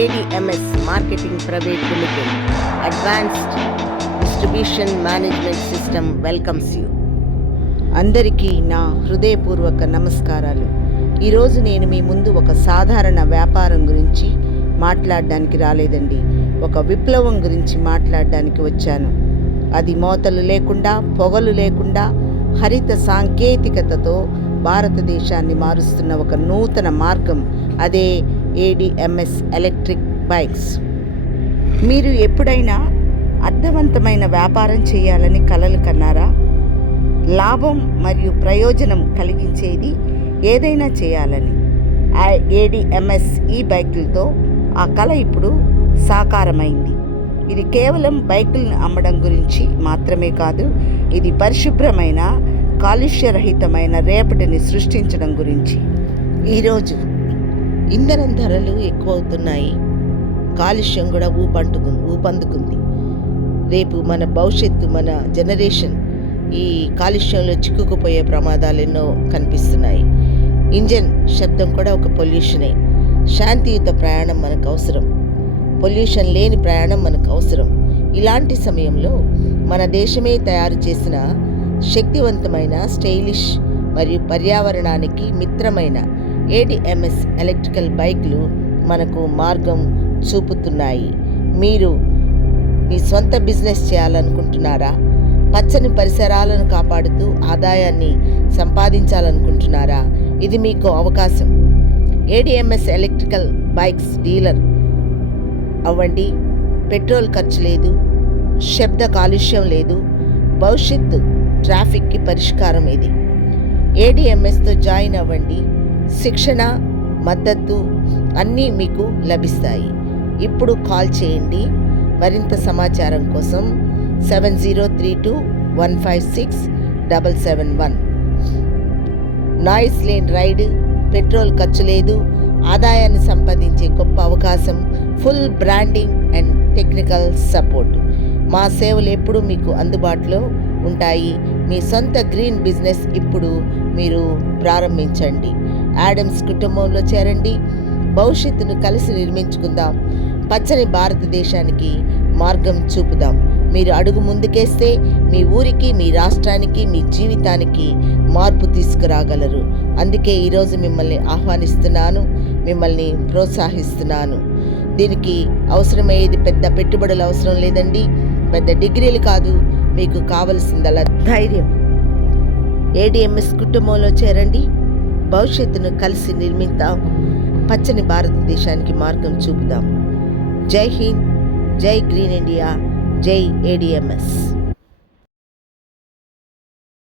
ADMS Marketing Private Limited Advanced Distribution Management System welcomes you. అందరికీ నా హృదయపూర్వక నమస్కారాలు. ఈరోజు నేను మీ ముందు ఒక సాధారణ వ్యాపారం గురించి మాట్లాడడానికి రాలేదండి. ఒక విప్లవం గురించి మాట్లాడడానికి వచ్చాను. అది మోతలు లేకుండా, పొగలు లేకుండా, హరిత సాంకేతికతతో భారతదేశాన్ని మారుస్తున్న ఒక నూతన మార్గం. అదే ADMS ఎలక్ట్రిక్ బైక్స్. మీరు ఎప్పుడైనా అర్థవంతమైన వ్యాపారం చేయాలని కలలు కన్నారా? లాభం మరియు ప్రయోజనం కలిగించేది ఏదైనా చేయాలని. ADMS ఈ బైకులతో ఆ కళ ఇప్పుడు సాకారమైంది. ఇది కేవలం బైకులను అమ్మడం గురించి మాత్రమే కాదు, ఇది పరిశుభ్రమైన, కాలుష్యరహితమైన రేపటిని సృష్టించడం గురించి. ఈరోజు ఇంధనం ధరలు ఎక్కువ అవుతున్నాయి, కాలుష్యం కూడా ఊపందుకుంది. రేపు మన భవిష్యత్తు, మన జనరేషన్ ఈ కాలుష్యంలో చిక్కుకుపోయే ప్రమాదాలు ఎన్నో కనిపిస్తున్నాయి. ఇంజన్ శబ్దం కూడా ఒక పొల్యూషనే. శాంతియుత ప్రయాణం మనకు అవసరం, పొల్యూషన్ లేని ప్రయాణం మనకు అవసరం. ఇలాంటి సమయంలో మన దేశమే తయారు చేసిన శక్తివంతమైన, స్టైలిష్ మరియు పర్యావరణానికి మిత్రమైన ADMS ఎలక్ట్రికల్ బైక్లు మనకు మార్గం చూపుతున్నాయి. మీరు మీ సొంత బిజినెస్ చేయాలనుకుంటున్నారా? పచ్చని పరిసరాలను కాపాడుతూ ఆదాయాన్ని సంపాదించాలనుకుంటున్నారా? ఇది మీకు అవకాశం. ADMS ఎలక్ట్రికల్ బైక్స్ డీలర్ అవ్వండి. పెట్రోల్ ఖర్చు లేదు, శబ్ద కాలుష్యం లేదు, భవిష్యత్తు ట్రాఫిక్కి పరిష్కారం ఇది. ADMSతో జాయిన్ అవ్వండి. శిక్షణ, మద్దతు అన్నీ మీకు లభిస్తాయి. ఇప్పుడు కాల్ చేయండి. మరింత సమాచారం కోసం 7032156771. నాయిస్ లేని రైడ్, పెట్రోల్ ఖర్చు లేదు, ఆదాయాన్ని సంపాదించే గొప్ప అవకాశం, full branding and technical support. మా సేవలు ఎప్పుడూ మీకు అందుబాటులో ఉంటాయి. మీ సొంత గ్రీన్ బిజినెస్ ఇప్పుడు మీరు ప్రారంభించండి. యాడమ్స్ కుటుంబంలో చేరండి. భవిష్యత్తును కలిసి నిర్మించుకుందాం. పచ్చని భారతదేశానికి మార్గం చూపుదాం. మీరు అడుగు ముందుకేస్తే మీ ఊరికి, మీ రాష్ట్రానికి, మీ జీవితానికి మార్పు తీసుకురాగలరు. అందుకే ఈరోజు మిమ్మల్ని ఆహ్వానిస్తున్నాను, మిమ్మల్ని ప్రోత్సహిస్తున్నాను. దీనికి అవసరమయ్యేది పెద్ద పెట్టుబడులు అవసరం లేదండి, పెద్ద డిగ్రీలు కాదు. మీకు కావలసిందల్లా ధైర్యం. ADMS కుటుంబంలో చేరండి. భవిష్యత్తును కలిసి నిర్మిద్దాం. పచ్చని భారతదేశానికి మార్గం చూపుదాం. జై హింద్, జై గ్రీన్ ఇండియా, జై ADMS.